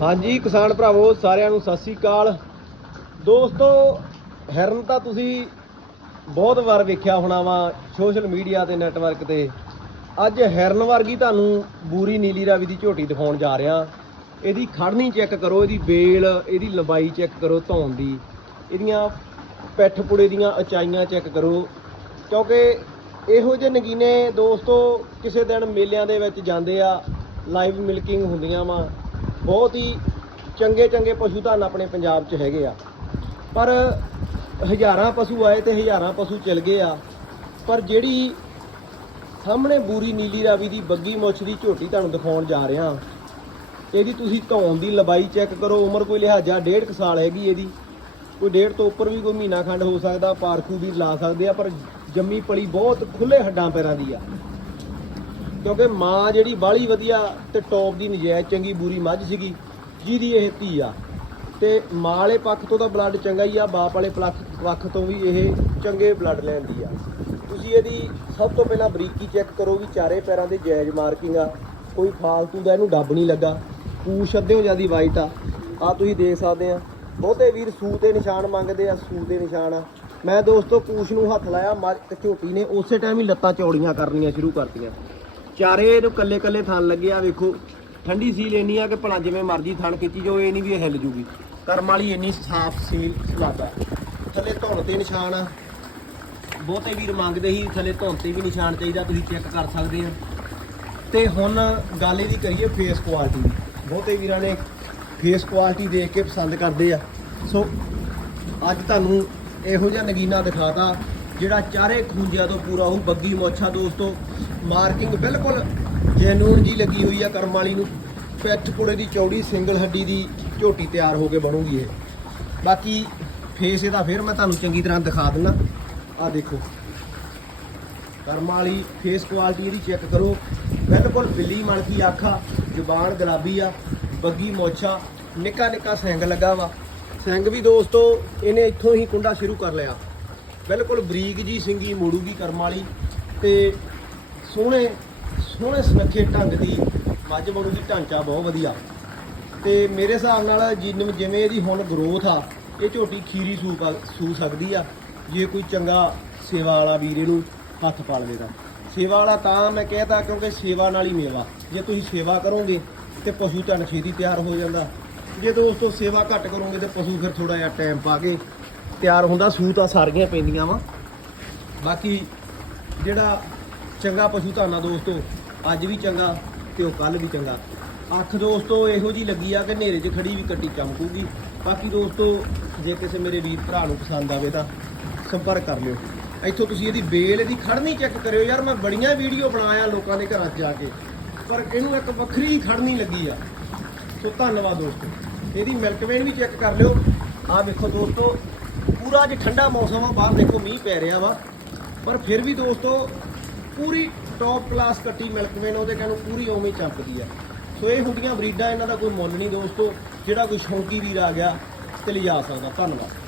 ਹਾਂਜੀ, ਕਿਸਾਨ ਭਰਾਵੋ, ਸਾਰਿਆਂ ਨੂੰ ਸਤਿ ਸ੍ਰੀ ਅਕਾਲ। ਦੋਸਤੋ, ਹੈਰਨ ਤਾਂ ਤੁਸੀਂ ਬਹੁਤ ਵਾਰ ਵੇਖਿਆ ਹੋਣਾ ਵਾ ਸੋਸ਼ਲ ਮੀਡੀਆ ਤੇ, ਨੈਟਵਰਕ ਤੇ। ਅੱਜ ਹੈਰਨ ਵਰਗੀ ਤੁਹਾਨੂੰ ਬੂਰੀ ਨੀਲੀ ਰਾਵੀ ਦੀ ਝੋਟੀ ਦਿਖਾਉਣ ਜਾ ਰਿਹਾ। ਇਹਦੀ ਖੜਨੀ ਚੈੱਕ ਕਰੋ, ਇਹਦੀ ਬੇਲ, ਇਹਦੀ ਲੰਬਾਈ ਚੈੱਕ ਕਰੋ ਧੌਣ ਦੀ। ਇਹਦੀਆਂ ਪਿੱਠ ਪੁੜੇ ਦੀਆਂ ਉਚਾਈਆਂ ਚੈੱਕ ਕਰੋ। ਕਿਉਂਕਿ ਇਹੋ ਜਿਹੇ ਨਗੀਨੇ ਦੋਸਤੋ, ਕਿਸੇ ਦਿਨ ਮੇਲਿਆਂ ਦੇ ਵਿੱਚ ਜਾਂਦੇ ਆ ਲਾਈਵ ਮਿਲਕਿੰਗ ਹੁੰਦੀਆਂ ਵਾ। ਬਹੁਤ ਹੀ ਚੰਗੇ ਚੰਗੇ ਪਸ਼ੂ ਧਨ ਆਪਣੇ ਪੰਜਾਬ 'ਚ ਹੈਗੇ ਆ। ਪਰ ਹਜ਼ਾਰਾਂ ਪਸ਼ੂ ਆਏ ਤੇ ਹਜ਼ਾਰਾਂ ਪਸ਼ੂ ਚਲ ਗਏ ਆ। ਪਰ ਜਿਹੜੀ ਸਾਹਮਣੇ ਬੂਰੀ ਨੀਲੀ ਰਾਵੀ ਦੀ ਬੱਗੀ ਮੁੱਛ ਦੀ ਝੋਟੀ ਤੁਹਾਨੂੰ ਦਿਖਾਉਣ ਜਾ ਰਿਹਾ ਇਹਦੀ ਤੁਸੀਂ ਧੌਣ ਦੀ ਲੰਬਾਈ ਚੈੱਕ ਕਰੋ, ਉਮਰ ਕੋਈ ਲਿਹਾਜ਼ਾ ਡੇਢ ਕੁ ਸਾਲ ਹੈਗੀ ਇਹਦੀ। ਕੋਈ ਡੇਢ ਤੋਂ ਉੱਪਰ ਵੀ ਕੋਈ ਮਹੀਨਾ ਖੰਡ ਹੋ ਸਕਦਾ, ਪਾਰਖੂ ਵੀ ਲਾ ਸਕਦੇ ਆ, ਪਰ ਜੰਮੀ ਪਲੀ ਬਹੁਤ ਖੁੱਲੇ ਹੱਡਾਂ ਪੈਰਾਂ ਦੀ ਆ। ਕਿਉਂਕਿ ਮਾਂ ਜਿਹੜੀ ਬਾਹਲੀ ਵਧੀਆ ਤੇ ਟੌਪ ਦੀ ਨਜਾਇਜ਼ ਚੰਗੀ ਬੂਰੀ ਮੱਝ ਸੀਗੀ, ਜਿਹਦੀ ਇਹ ਧੀ ਆ। ਤੇ ਮਾਂ ਵਾਲੇ ਪੱਖ ਤੋਂ ਤਾਂ ਬਲੱਡ ਚੰਗਾ ਹੀ ਆ, ਬਾਪ ਵਾਲੇ ਪਲੱਖ ਪੱਖ ਤੋਂ ਵੀ ਇਹ ਚੰਗੇ ਬਲੱਡ ਲੈਂਦੀ ਆ। ਤੁਸੀਂ ਇਹਦੀ ਸਭ ਤੋਂ ਪਹਿਲਾਂ ਬਰੀਕੀ ਚੈੱਕ ਕਰੋ ਵੀ ਚਾਰੇ ਪੈਰਾਂ ਦੇ ਜਾਇਜ਼ ਮਾਰਕਿੰਗ ਆ। ਕੋਈ ਫਾਲਤੂ ਦਾ ਇਹਨੂੰ ਡੱਬ ਨਹੀਂ ਲੱਗਾ। ਪੂਛ ਅੱਧਿਓਂ ਜਿਆਦੀ ਵਾਈਟ ਆ। ਆ ਤੁਸੀਂ ਦੇਖ ਸਕਦੇ ਆ। ਬਹੁਤੇ ਵੀਰ ਸੂ ਤੇ ਨਿਸ਼ਾਨ ਮੰਗਦੇ ਆ ਸੂ ਦੇ ਨਿਸ਼ਾਨ ਆ। ਮੈਂ ਦੋਸਤੋ ਪੂਛ ਨੂੰ ਹੱਥ ਲਾਇਆ, ਮੱਝ ਝੋਟੀ ਨੇ ਉਸੇ ਟਾਈਮ ਹੀ ਲੱਤਾਂ ਚੌੜੀਆਂ ਕਰਨੀਆਂ ਸ਼ੁਰੂ ਕਰਤੀਆਂ। ਚਾਰੇ ਨੂੰ ਕੱਲੇ ਕੱਲੇ ਥਣ ਲੱਗਿਆ ਵੇਖੋ। ਠੰਡੀ ਸੀਲ ਇੰਨੀ ਆ ਕਿ ਭਲਾ ਜਿਵੇਂ ਮਰਜ਼ੀ ਥਣ ਕੀਤੀ ਜਾਓ, ਇਹ ਨਹੀਂ ਵੀ ਇਹ ਹਿੱਲ ਜੂਗੀ। ਕਰਮ ਵਾਲੀ ਇੰਨੀ ਸਾਫ਼ ਸੀਲ ਸਲਾਦਾ। ਥੱਲੇ ਧੁਣ ਤੇ ਨਿਸ਼ਾਨ ਆ। ਬਹੁਤੇ ਵੀਰ ਮੰਗਦੇ ਸੀ, ਥੱਲੇ ਧੁਣ ਤੇ ਵੀ ਨਿਸ਼ਾਨ ਚਾਹੀਦਾ, ਤੁਸੀਂ ਚੈੱਕ ਕਰ ਸਕਦੇ ਆ। ਤੇ ਹੁਣ ਗੱਲ ਇਹਦੀ ਕਰੀਏ ਫੇਸ ਕੁਆਲਿਟੀ ਦੀ। ਬਹੁਤੇ ਵੀਰਾਂ ਨੇ ਫੇਸ ਕੁਆਲਿਟੀ ਦੇਖ ਕੇ ਪਸੰਦ ਕਰਦੇ ਆ। ਸੋ ਅੱਜ ਤੁਹਾਨੂੰ ਇਹੋ ਜਿਹਾ ਨਗੀਨਾ ਦਿਖਾਤਾ। ਜਿਹੜਾ ਚਾਰੇ ਖੂੰਜਿਆਂ ਤੋਂ ਪੂਰਾ ਉਹ ਬੱਗੀ ਮੋਛਾ ਦੋਸਤੋ। ਮਾਰਕਿੰਗ ਬਿਲਕੁਲ ਜੈਨੂਨ ਜੀ ਲੱਗੀ ਹੋਈ ਆ, ਕਰਮ ਵਾਲੀ ਨੂੰ। ਪਿੱਠ ਪੁੜੇ ਦੀ ਚੌੜੀ, ਸਿੰਗਲ ਹੱਡੀ ਦੀ ਝੋਟੀ ਤਿਆਰ ਹੋ ਕੇ ਬਣੂਗੀ ਇਹ। ਬਾਕੀ ਫੇਸ ਇਹਦਾ ਫਿਰ ਮੈਂ ਤੁਹਾਨੂੰ ਚੰਗੀ ਤਰ੍ਹਾਂ ਦਿਖਾ ਦਿੰਦਾ ਆ ਦੇਖੋ। ਕਰਮ ਵਾਲੀ ਫੇਸ ਕੁਆਲਿਟੀ ਇਹਦੀ ਚੈੱਕ ਕਰੋ। ਬਿਲਕੁਲ ਬਿੱਲੀ ਮਣਕੀ ਆਖਾ, ਜ਼ੁਬਾਨ ਗੁਲਾਬੀ ਆ, ਬੱਗੀ ਮੋਛਾ, ਨਿੱਕਾ ਨਿੱਕਾ ਸਿੰਗ ਲੱਗਾ ਵਾ। ਸਿੰਗ ਵੀ ਦੋਸਤੋ, ਇਹਨੇ ਇੱਥੋਂ ਹੀ ਕੁੰਡਾ ਸ਼ੁਰੂ ਕਰ ਲਿਆ। ਬਿਲਕੁਲ ਬਰੀਕ ਜੀ ਸਿੰਗੀ ਮੋੜੂਗੀ ਕਰਮ ਵਾਲੀ ਤੇ ਸੋਹਣੇ ਸੋਹਣੇ ਸੁਨੱਖੇ ਢੰਗ ਦੀ ਮੱਝ ਬਣੂਗੀ ਢਾਂਚਾ ਬਹੁਤ ਵਧੀਆ। ਤੇ ਮੇਰੇ ਹਿਸਾਬ ਨਾਲ ਜਿਨ- ਜਿਵੇਂ ਇਹਦੀ ਹੁਣ ਗਰੋਥ ਆ, ਇਹ ਝੋਟੀ ਖੀਰੀ ਸੂ ਪਾ- ਸੂ ਸਕਦੀ ਆ। ਜੇ ਕੋਈ ਚੰਗਾ ਸੇਵਾ ਵਾਲਾ ਵੀਰ ਇਹਨੂੰ ਹੱਥ ਪਾ ਲਵੇ ਤਾਂ। ਸੇਵਾ ਵਾਲਾ ਤਾਂ ਮੈਂ ਕਹਿਤਾ ਕਿਉਂਕਿ ਸੇਵਾ ਨਾਲ ਹੀ ਮੇਵਾ। ਜੇ ਤੁਸੀਂ ਸੇਵਾ ਕਰੋਗੇ ਤੇ ਪਸ਼ੂ ਤੁਹਾਨੂੰ ਛੇਤੀ ਤਿਆਰ ਹੋ ਜਾਂਦਾ। ਜੇ ਦੋਸਤੋ ਸੇਵਾ ਘੱਟ ਕਰੋਗੇ ਤੇ ਪਸ਼ੂ ਫਿਰ ਥੋੜਾ ਜਿਹਾ ਟਾਈਮ ਪਾ ਕੇ ਤਿਆਰ ਹੁੰਦਾ ਸੂ ਤਾਂ ਸਾਰੀਆਂ ਪੈਂਦੀਆਂ ਵਾ। ਬਾਕੀ ਜਿਹੜਾ ਚੰਗਾ ਪਸ਼ੂ ਧਾਨਾ ਦੋਸਤੋ, ਅੱਜ ਵੀ ਚੰਗਾ ਤੇ ਉਹ ਕੱਲ ਵੀ ਚੰਗਾ। ਅੱਖ ਦੋਸਤੋ, ਇਹੋ ਜੀ ਲੱਗੀ ਆ ਕਿ ਹਨੇਰੇ 'ਚ ਖੜੀ ਵੀ ਕੱਟੀ ਚਮਕੂਗੀ। ਬਾਕੀ ਦੋਸਤੋ, ਜੇ ਕਿਸੇ ਮੇਰੇ ਵੀਰ ਭਰਾ ਨੂੰ ਪਸੰਦ ਆਵੇ ਤਾਂ ਸੰਪਰਕ ਕਰ ਲਿਓ। ਇੱਥੋਂ ਤੁਸੀਂ ਇਹਦੀ ਬੇਲ ਇਹਦੀ ਖੜਨੀ ਚੈੱਕ ਕਰਿਓ। ਯਾਰ, ਮੈਂ ਬੜੀਆਂ ਵੀਡੀਓ ਬਣਾਇਆ ਲੋਕਾਂ ਦੇ ਘਰਾਂ 'ਚ ਜਾ ਕੇ, ਪਰ ਇਹਨੂੰ ਇੱਕ ਵੱਖਰੀ ਖੜਨੀ ਲੱਗੀ ਆ। ਸੋ ਧੰਨਵਾਦ ਦੋਸਤੋ। ਇਹਦੀ ਮਿਲਕਵੇਨ ਵੀ ਚੈੱਕ ਕਰ ਲਿਓ। ਆਹ ਦੇਖੋ ਦੋਸਤੋ ਪੂਰਾ ਅੱਜ ਠੰਡਾ ਮੌਸਮ ਆ, ਬਾਹਰ ਦੇਖੋ ਮੀਂਹ ਪੈ ਰਿਹਾ ਵਾ। ਪਰ ਫਿਰ ਵੀ ਦੋਸਤੋ, ਪੂਰੀ ਟੌਪ ਕਲਾਸ ਕੱਟੀ ਮਿਲਕ ਵੇਨ ਉਹਦੇ ਕਹਿੰਨੂੰ ਪੂਰੀ ਉਵੇਂ ਹੀ ਆ। ਸੋ ਇਹ ਹੁੰਦੀਆਂ ਬਰੀਡਾਂ, ਇਹਨਾਂ ਦਾ ਕੋਈ ਮੁੱਲ ਨਹੀਂ ਦੋਸਤੋ, ਜਿਹੜਾ ਕੋਈ ਸ਼ੌਂਕੀ ਵੀਰ ਆ ਗਿਆ, ਤੇ ਲਿਜਾ ਸਕਦਾ। ਧੰਨਵਾਦ।